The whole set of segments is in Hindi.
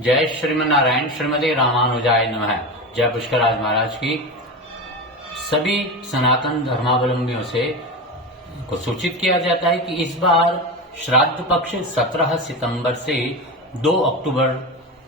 जय श्रीमन्नारायण। श्रीमती रामानुजाय नमः। जय पुष्कराज महाराज की। सभी सनातन धर्मावलंबियों से को सूचित किया जाता है कि इस बार श्राद्ध पक्ष 17 सितंबर से 2 अक्टूबर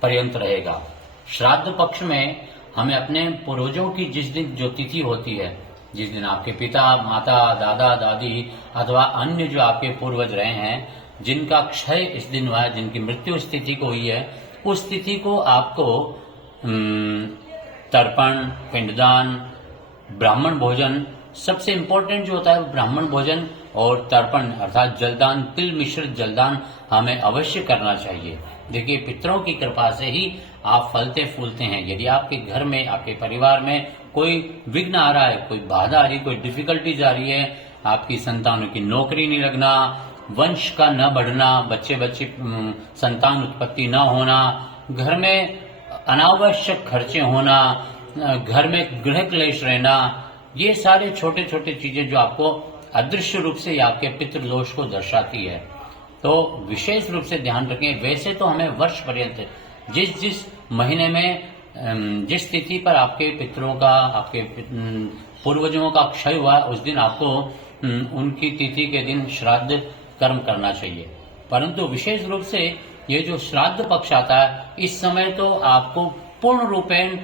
पर्यंत रहेगा। श्राद्ध पक्ष में हमें अपने पूर्वजों की जिस दिन जो तिथि होती है, जिस दिन आपके पिता, माता, दादा, दादी अथवा अन्य जो आपके पूर्वज रहे हैं, जिनका क्षय इस दिन हुआ है, जिनकी मृत्यु इस तिथि को हुई है, उस तिथि को आपको तर्पण, पिंडदान, ब्राह्मण भोजन, सबसे इंपॉर्टेंट जो होता है ब्राह्मण भोजन और तर्पण अर्थात जलदान, तिल मिश्रित जलदान हमें अवश्य करना चाहिए। देखिए, पितरों की कृपा से ही आप फलते फूलते हैं। यदि आपके घर में, आपके परिवार में कोई विघ्न आ रहा है, कोई बाधा आ रही, कोई डिफिकल्टीज आ रही है, आपकी संतानों की नौकरी नहीं लगना, वंश का न बढ़ना, बच्चे संतान उत्पत्ति न होना, घर में अनावश्यक खर्चे होना, घर में गृह क्लेश रहना, ये सारे छोटे छोटे चीजें जो आपको अदृश्य रूप से आपके पितृदोष को दर्शाती है, तो विशेष रूप से ध्यान रखें। वैसे तो हमें वर्ष पर्यंत जिस महीने में जिस तिथि पर आपके पितरों का, आपके पूर्वजों का क्षय हुआ, उस दिन आपको उनकी तिथि के दिन श्राद्ध कर्म करना चाहिए। परंतु विशेष रूप से ये जो श्राद्ध पक्ष आता है, इस समय तो आपको पूर्ण रूपेण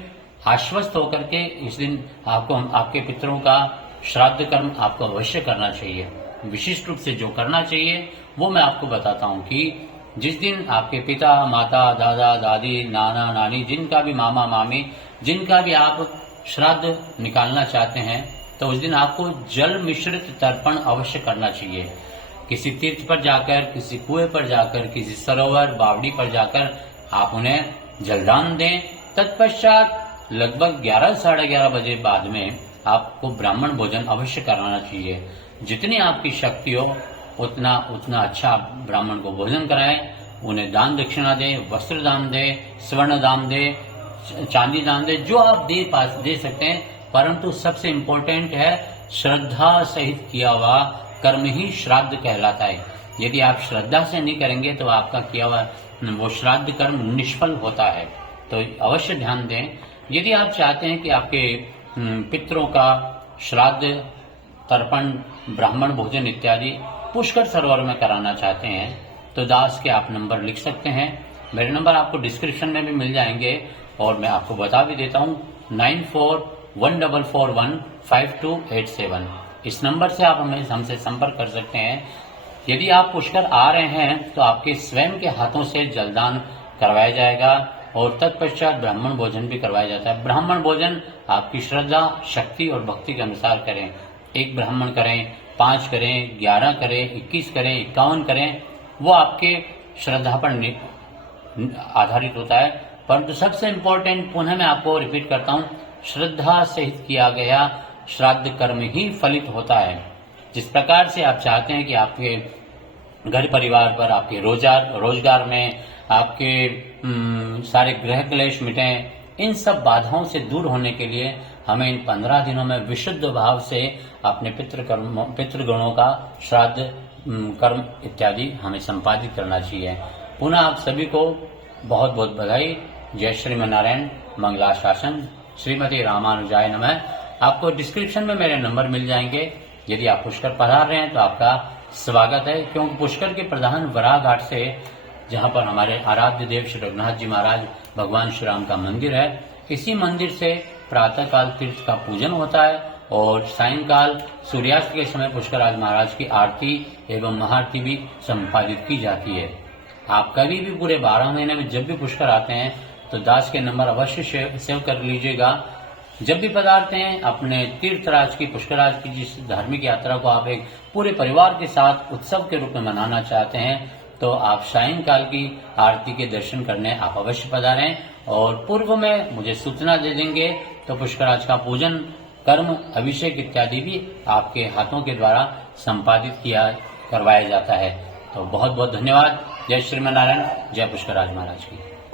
आश्वस्त होकर के इस दिन आपको आपके पितरों का श्राद्ध कर्म आपको अवश्य करना चाहिए। विशिष्ट रूप से जो करना चाहिए वो मैं आपको बताता हूँ कि जिस दिन आपके पिता, माता, दादा, दादी, नाना, नानी, जिनका भी मामा, मामी, जिनका भी आप श्राद्ध निकालना चाहते हैं, तो उस दिन आपको जल मिश्रित तर्पण अवश्य करना चाहिए। किसी तीर्थ पर जाकर, किसी कुएं पर जाकर, किसी सरोवर, बावड़ी पर जाकर आप उन्हें जलदान दें। तत्पश्चात लगभग 11 साढ़े 11 बजे बाद में आपको ब्राह्मण भोजन अवश्य कराना चाहिए। जितनी आपकी शक्ति हो उतना अच्छा ब्राह्मण को भोजन कराएं, उन्हें दान दक्षिणा दें, वस्त्र दान दें, स्वर्ण दान दें, चांदी दान दें, जो आप दे सकते हैं। परंतु सबसे इम्पोर्टेंट है, श्रद्धा सहित किया हुआ कर्म ही श्राद्ध कहलाता है। यदि आप श्रद्धा से नहीं करेंगे तो आपका किया हुआ वो श्राद्ध कर्म निष्फल होता है। तो अवश्य ध्यान दें। यदि आप चाहते हैं कि आपके पितरों का श्राद्ध, तर्पण, ब्राह्मण भोजन इत्यादि पुष्कर सरोवर में कराना चाहते हैं, तो दास के आप नंबर लिख सकते हैं। मेरे नंबर आपको डिस्क्रिप्शन में भी मिल जाएंगे और मैं आपको बता भी देता हूँ, 9414415287। इस नंबर से आप हमसे संपर्क कर सकते हैं। यदि आप पुष्कर आ रहे हैं तो आपके स्वयं के हाथों से जलदान करवाया जाएगा और तत्पश्चात ब्राह्मण भोजन भी करवाया जाता है। ब्राह्मण भोजन आपकी श्रद्धा, शक्ति और भक्ति के अनुसार करें। 1 ब्राह्मण करें, 5 करें, 11 करें, 21 करें, 51 करें, वो आपके श्रद्धा पर आधारित होता है। परंतु सबसे इम्पोर्टेंट, पुनः मैं आपको रिपीट करता हूँ, श्रद्धा सहित किया गया श्राद्ध कर्म ही फलित होता है। जिस प्रकार से आप चाहते हैं कि आपके घर परिवार पर, आपके रोजगार में आपके सारे गृह क्लेश मिटें, इन सब बाधाओं से दूर होने के लिए हमें इन 15 दिनों में विशुद्ध भाव से अपने पितृगणों का श्राद्ध कर्म इत्यादि हमें संपादित करना चाहिए। पुनः आप सभी को बहुत बहुत बधाई। जय श्रीमन्नारायण। मंगलाशासन। श्रीमती रामानुजाय नमः। आपको डिस्क्रिप्शन में मेरे नंबर मिल जाएंगे। यदि आप पुष्कर पधार रहे हैं तो आपका स्वागत है, क्योंकि पुष्कर के प्रधान वराह घाट से, जहां पर हमारे आराध्य देव श्री रघुनाथ जी महाराज, भगवान श्री राम का मंदिर है, इसी मंदिर से प्रातःकाल तीर्थ का पूजन होता है और सायंकाल सूर्यास्त के समय पुष्कराज महाराज की आरती एवं महाआरती भी संपादित की जाती है। आप कभी भी पूरे 12 महीने में जब भी पुष्कर आते हैं तो दास के नंबर अवश्य सेव कर लीजिएगा। जब भी पधारते हैं, अपने तीर्थराज की, पुष्कराज की जिस धार्मिक यात्रा को आप एक पूरे परिवार के साथ उत्सव के रूप में मनाना चाहते हैं, तो आप सायंकाल की आरती के दर्शन करने आप अवश्य पधारें और पूर्व में मुझे सूचना दे देंगे तो पुष्कराज का पूजन, कर्म, अभिषेक इत्यादि भी आपके हाथों के द्वारा संपादित करवाया जाता है। तो बहुत बहुत धन्यवाद। जय श्रीमन्नारायण। जय पुष्कराज महाराज की।